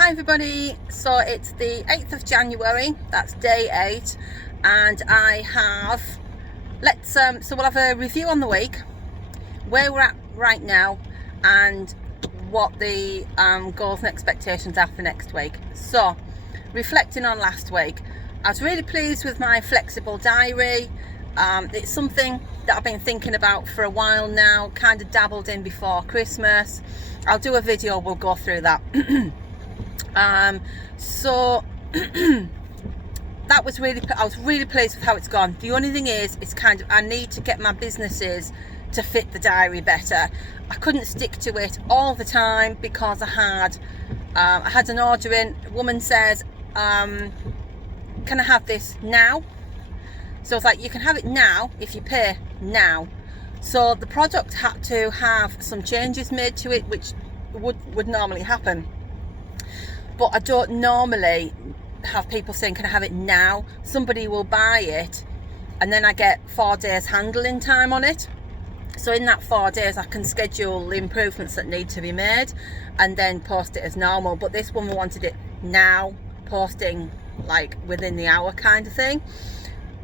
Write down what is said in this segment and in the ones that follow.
Hi everybody, so it's the 8th of January, that's day 8, and I have, so we'll have a review on the week, where we're at right now, and what the goals and expectations are for next week. So, reflecting on last week, I was really pleased with my flexible diary. It's something that I've been thinking about for a while now, kind of dabbled in before Christmas. I'll do a video, we'll go through that. So that was I was really pleased with how it's gone. The only thing is, it's kind of, I need to get my businesses to fit the diary better. I couldn't stick to it all the time because I had an order in. A woman says, can I have this now? So I was like, you can have it now if you pay now. So the product had to have some changes made to it, which would normally happen. But I don't normally have people saying, can I have it now? Somebody will buy it and then I get 4 days handling time on it. So in that 4 days I can schedule the improvements that need to be made and then post it as normal. But this woman wanted it now, posting like within the hour kind of thing.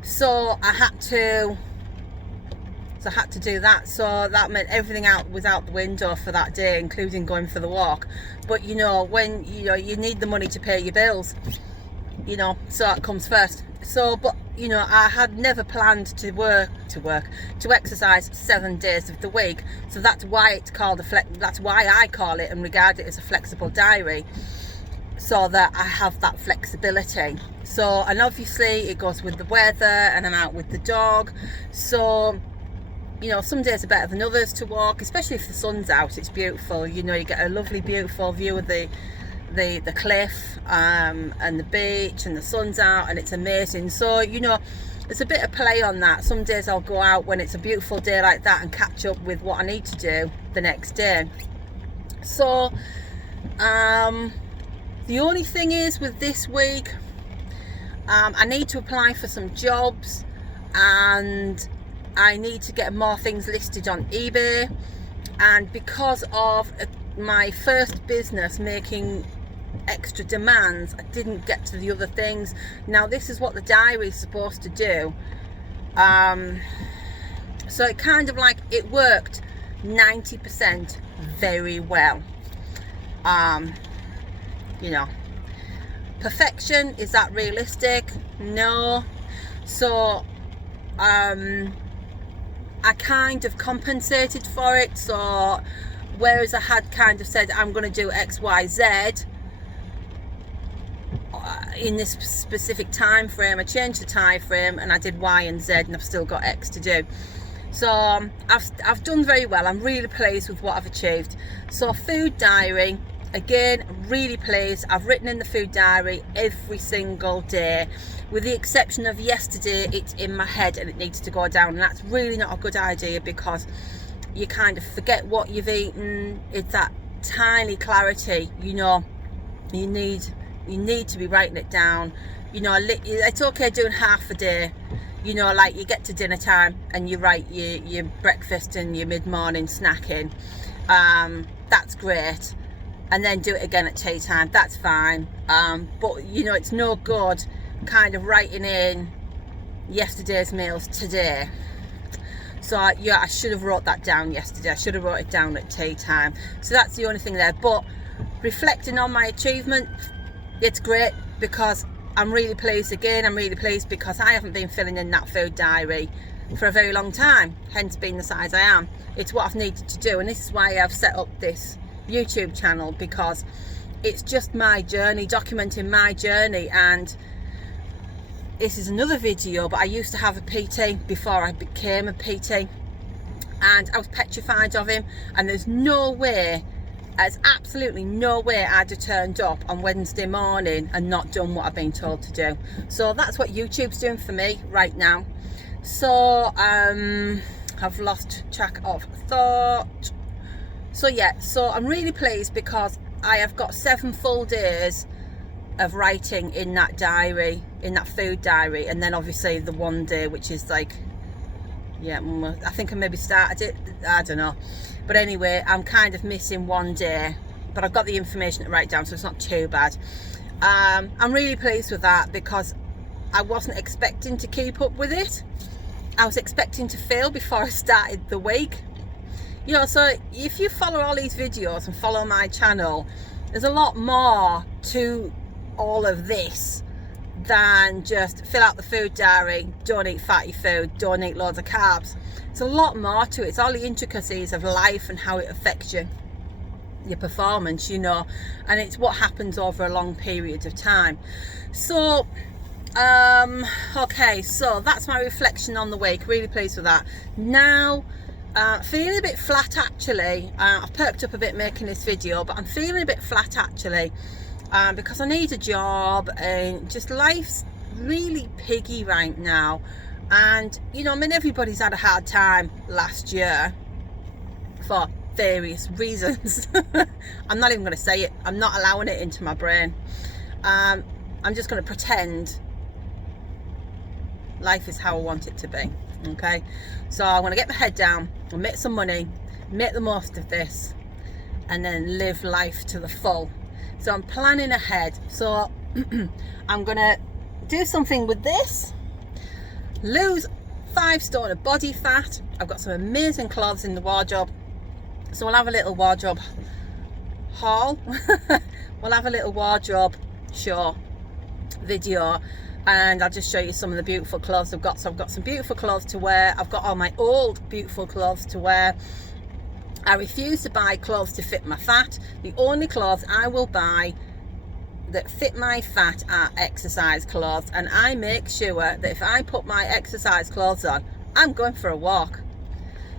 So I had to do that. So that meant everything was out the window for that day, including going for the walk. But you know, when you need the money to pay your bills, so it comes first. So, but I had never planned to exercise 7 days of the week. So that's why it's called that's why I call it and regard it as a flexible diary, so that I have that flexibility. So, and obviously it goes with the weather, and I'm out with the dog. So, some days are better than others to walk, especially if the sun's out. It's beautiful. You get a lovely, beautiful view of the cliff and the beach, and the sun's out, and it's amazing. So, there's a bit of play on that. Some days I'll go out when it's a beautiful day like that and catch up with what I need to do the next day. So, the only thing is with this week, I need to apply for some jobs, and I need to get more things listed on eBay. And because of my first business making extra demands, I didn't get to the other things. Now this is what the diary is supposed to do. So it kind of like, it worked 90% very well. Perfection, is that realistic? No. So I kind of compensated for it. So whereas I had kind of said I'm going to do X, Y, Z in this specific time frame, I changed the time frame and I did Y and Z, and I've still got X to do. So I've done very well. I'm really pleased with what I've achieved. So food diary, again, really pleased. I've written in the food diary every single day, with the exception of yesterday. It's in my head and it needs to go down, and that's really not a good idea because you kind of forget what you've eaten. It's that tiny clarity, you need to be writing it down. It's okay doing half a day, like you get to dinner time and you write your breakfast and your mid-morning snacking. That's great. And then do it again at tea time, that's fine. But it's no good kind of writing in yesterday's meals today. So I should have wrote that down yesterday. I should have wrote it down at tea time. So that's the only thing there. But reflecting on my achievement, it's great because I'm really pleased. Again, I'm really pleased because I haven't been filling in that food diary for a very long time, hence being the size I am. It's what I've needed to do, and this is why I've set up this YouTube channel, because it's just my journey, documenting my journey. And this is another video, but I used to have a PT before I became a PT, and I was petrified of him, and there's absolutely no way I'd have turned up on Wednesday morning and not done what I've been told to do. So that's what YouTube's doing for me right now. So I've lost track of thought. So yeah, so I'm really pleased because I have got 7 full days of writing in that diary, in that food diary, and then obviously the 1 day, which is like, I think I maybe started it, I don't know. But anyway, I'm kind of missing 1 day but I've got the information to write down, so it's not too bad. I'm really pleased with that because I wasn't expecting to keep up with it. I was expecting to fail before I started the week. You know, so if you follow all these videos and follow my channel, there's a lot more to all of this than just fill out the food diary, don't eat fatty food, don't eat loads of carbs. It's a lot more to it. It's all the intricacies of life and how it affects you, your performance, you know, and it's what happens over a long period of time. So okay, so that's my reflection on the week. Really pleased with that. Now feeling a bit flat actually. I've perked up a bit making this video, but I'm feeling a bit flat actually, because I need a job and just life's really piggy right now. And you know, I mean, everybody's had a hard time last year for various reasons. I'm not even going to say it. I'm not allowing it into my brain. I'm just going to pretend life is how I want it to be. Okay, so I'm going to get my head down and make some money, make the most of this, and then live life to the full. So I'm planning ahead. So I'm going to do something with this, lose 5 stone of body fat. I've got some amazing clothes in the wardrobe, so we'll have a little wardrobe haul. We'll have a little wardrobe show video, and I'll just show you some of the beautiful clothes I've got. So I've got some beautiful clothes to wear. I've got all my old beautiful clothes to wear. I refuse to buy clothes to fit my fat. The only clothes I will buy that fit my fat are exercise clothes, and I make sure that if I put my exercise clothes on, I'm going for a walk.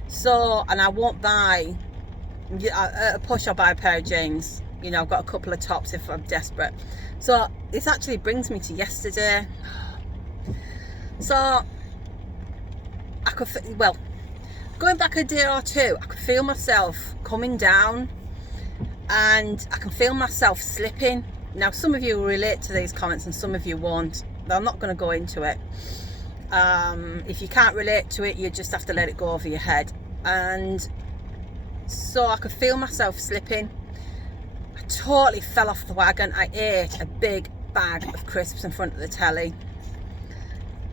So, and I won't buy, at a push I'll buy a pair of jeans. You know, I've got a couple of tops if I'm desperate. So this actually brings me to yesterday. So I could, well, going back a day or two, I could feel myself coming down, and I can feel myself slipping. Now, some of you will relate to these comments and some of you won't, but I'm not going to go into it. If you can't relate to it, you just have to let it go over your head. And so I could feel myself slipping. I totally fell off the wagon. I ate a big bag of crisps in front of the telly.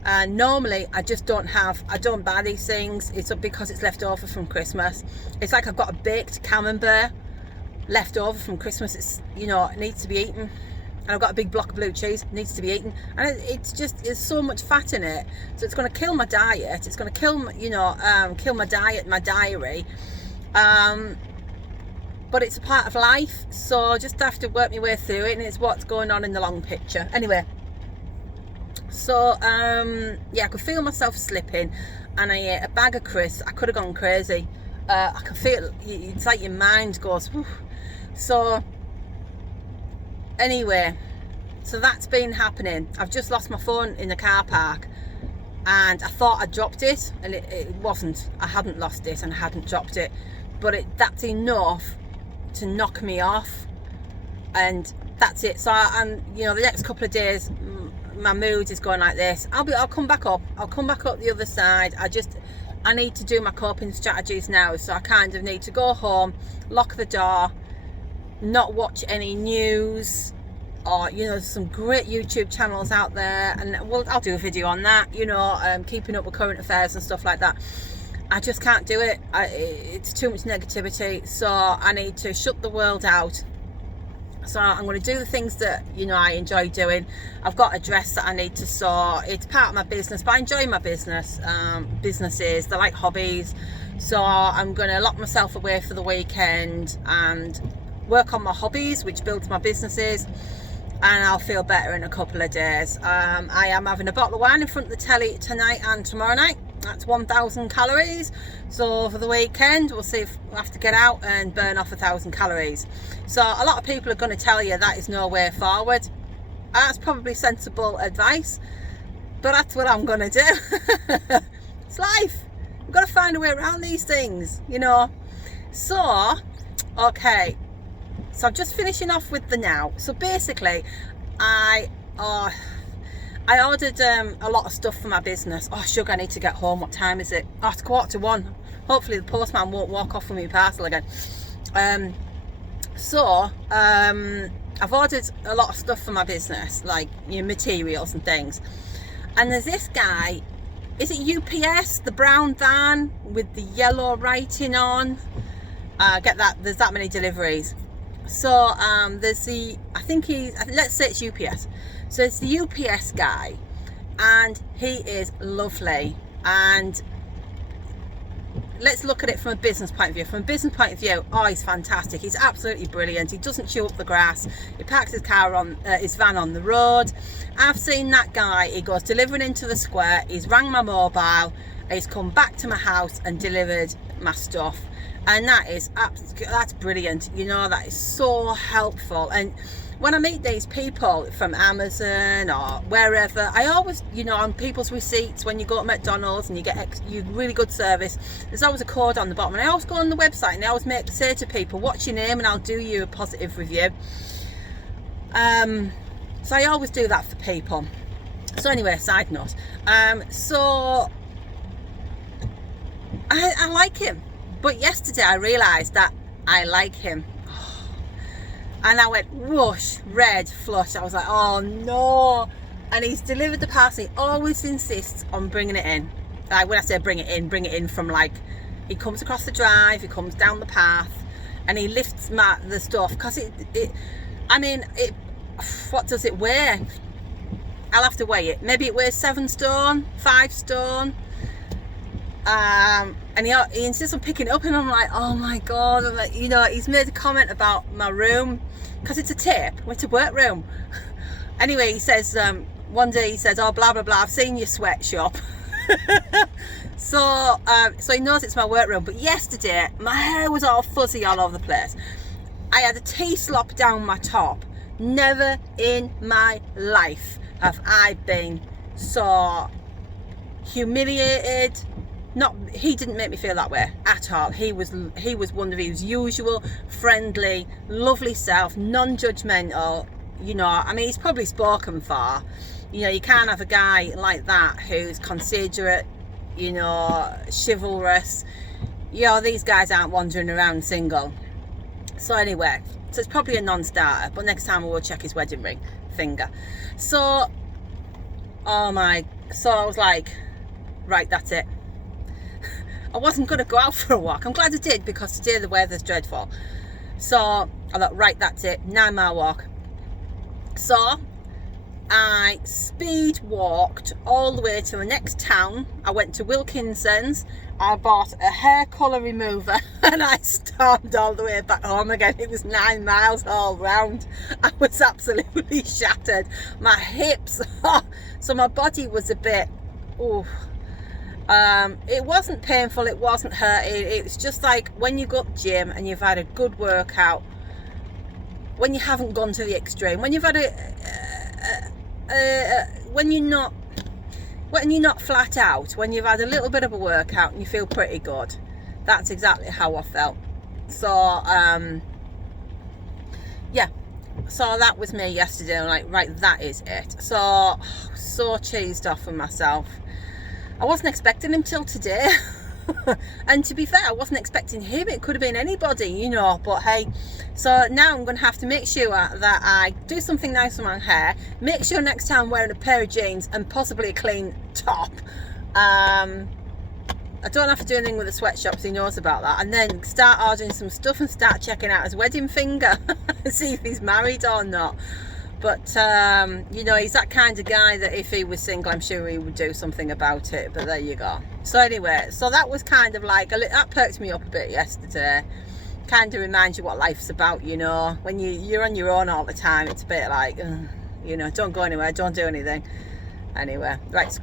And normally I don't buy these things. It's because it's left over from Christmas. It's like I've got a baked camembert left over from Christmas. It's, you know, it needs to be eaten. And I've got a big block of blue cheese, it needs to be eaten. And it's just, there's so much fat in it. So it's going to kill my diet. It's going to kill, you know, kill my diet, my diary. But it's a part of life, so I just have to work my way through it, and it's what's going on in the long picture. Anyway, so yeah, I could feel myself slipping, and I ate a bag of crisps. I could have gone crazy. I can feel, it's like your mind goes, whew. So anyway, so that's been happening. I've just lost my phone in the car park, and I thought I dropped it, and it wasn't. I hadn't lost it and I hadn't dropped it, but that's enough to knock me off, and that's it. So I'm, you know, the next couple of days my mood is going like this. I'll come back up. I'll come back up the other side. I need to do my coping strategies now. So I kind of need to go home, lock the door, not watch any news, or, you know, there's some great YouTube channels out there, and I'll do a video on that, you know, keeping up with current affairs and stuff like that. I just can't do it. It's too much negativity, so I need to shut the world out. So I'm going to do the things that, you know, I enjoy doing. I've got a dress that I need to sew. It's part of my business, but I enjoy my business. Businesses, they're like hobbies. So I'm going to lock myself away for the weekend and work on my hobbies, which builds my businesses, and I'll feel better in a couple of days. I am having a bottle of wine in front of the telly tonight and tomorrow night. That's 1,000 calories. So for the weekend, we'll see if we'll have to get out and burn off 1,000 calories. So a lot of people are going to tell you that is no way forward. That's probably sensible advice, but that's what I'm going to do. It's life. We've got to find a way around these things, you know. So, okay. So I'm just finishing off with the now. So basically, I ordered a lot of stuff for my business. Oh, sugar, I need to get home. What time is it? Oh, it's 1:15. Hopefully the postman won't walk off with my parcel again. So I've ordered a lot of stuff for my business, like materials and things, and there's this guy, is it UPS, the brown van with the yellow writing on? Get that, there's that many deliveries. So there's let's say it's UPS. So it's the UPS guy, and he is lovely. And let's look at it from a business point of view. From a business point of view, oh, he's fantastic. He's absolutely brilliant. He doesn't chew up the grass. He parks his van on the road. I've seen that guy. He goes delivering into the square. He's rang my mobile. He's come back to my house and delivered my stuff. And that's brilliant. You know, that is so helpful. And when I meet these people from Amazon or wherever, I always, on people's receipts, when you go to McDonald's and you get really good service, there's always a code on the bottom. And I always go on the website and I always say to people, what's your name, and I'll do you a positive review. So I always do that for people. So anyway, side note. So I like him. But yesterday I realised that I like him. And I went whoosh, red, flush. I was like, oh no. And he's delivered the parcel. He always insists on bringing it in. Like when I say bring it in from, like, he comes across the drive, he comes down the path, and he lifts the stuff. Because what does it weigh? I'll have to weigh it. Maybe it weighs 7 stone, 5 stone. And he insists on picking it up, and I'm like, oh my god. I'm like, he's made a comment about my room, because it's a tape, it's a work room. Anyway, he says, one day he says, oh, blah blah blah, I've seen your sweatshop. So he knows it's my work room. But yesterday my hair was all fuzzy all over the place. I had a T-slop down my top. Never in my life have I been so humiliated. He didn't make me feel that way at all. He was one of his usual friendly, lovely self, non-judgmental. He's probably spoken for. You can't have a guy like that who's considerate, chivalrous. These guys aren't wandering around single. So anyway, so it's probably a non-starter, but next time I will check his wedding ring finger. So I was like, right, that's it. I wasn't going to go out for a walk. I'm glad I did, because today the weather's dreadful. So I thought, right, that's it, 9-mile walk. So I speed walked all the way to the next town. I went to Wilkinson's. I bought a hair colour remover and I stormed all the way back home again. It was 9 miles all round. I was absolutely shattered. My hips, so my body was a bit, it wasn't painful, it wasn't hurting. It was just like when you go to the gym and you've had a good workout, when you haven't gone to the extreme, when you've had when you're not flat out, when you've had a little bit of a workout and you feel pretty good. That's exactly how I felt. So yeah, so that was me yesterday. I'm like, right, that is it. So cheesed off with myself. I wasn't expecting him till today. And to be fair, I wasn't expecting him. It could have been anybody, but hey. So now I'm going to have to make sure that I do something nice with my hair. Make sure next time I'm wearing a pair of jeans and possibly a clean top. I don't have to do anything with the sweatshops, he knows about that. And then start ordering some stuff and start checking out his wedding finger. See if he's married or not. But, he's that kind of guy that if he was single, I'm sure he would do something about it. But there you go. So anyway, so that was kind of like, that perked me up a bit yesterday. Kind of reminds you what life's about, When you're on your own all the time, it's a bit like, don't go anywhere, don't do anything. Anyway, right,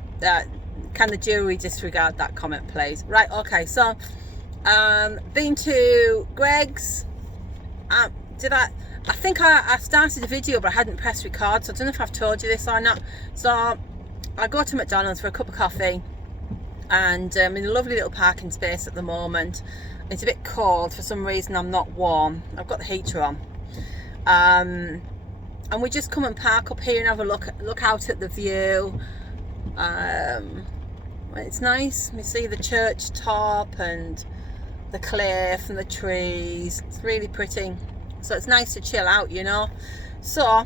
can the jury disregard that comment, please? Right, okay, so, been to Greggs. I think I started a video, but I hadn't pressed record, so I don't know if I've told you this or not. So I go to McDonald's for a cup of coffee, and I'm in a lovely little parking space at the moment. It's a bit cold for some reason. I'm not warm. I've got the heater on, and we just come and park up here and have a look out at the view. It's nice. We see the church top and the cliff and the trees. It's really pretty. so it's nice to chill out, you know. So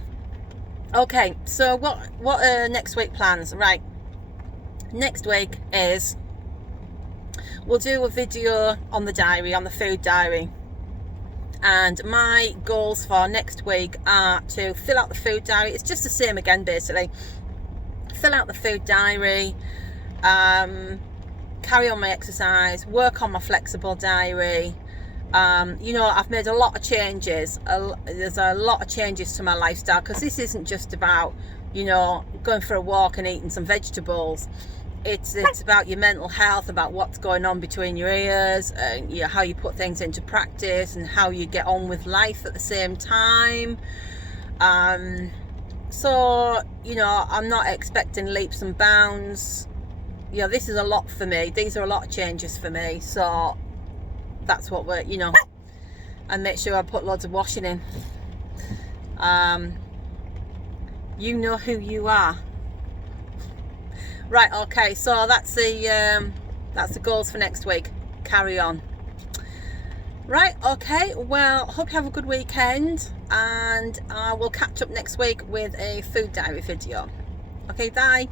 okay, so what are next week plans? Right, next week is we'll do a video on the diary, on the food diary. And my goals for next week are to fill out the food diary. It's just the same again, basically. Fill out the food diary, carry on my exercise, work on my flexible diary. You know, I've made a lot of changes. There's a lot of changes to my lifestyle, because this isn't just about, you know, going for a walk and eating some vegetables. It's about your mental health, about what's going on between your ears, and you know, how you put things into practice, and how you get on with life at the same time. So, you know, I'm not expecting leaps and bounds. You know, this is a lot for me. These are a lot of changes for me. So that's what we're, you know, and make sure I put loads of washing in. You know who you are. Right, okay, so that's the goals for next week. Carry on. Right, okay, well, hope you have a good weekend, and we'll catch up next week with a food diary video. Okay, bye.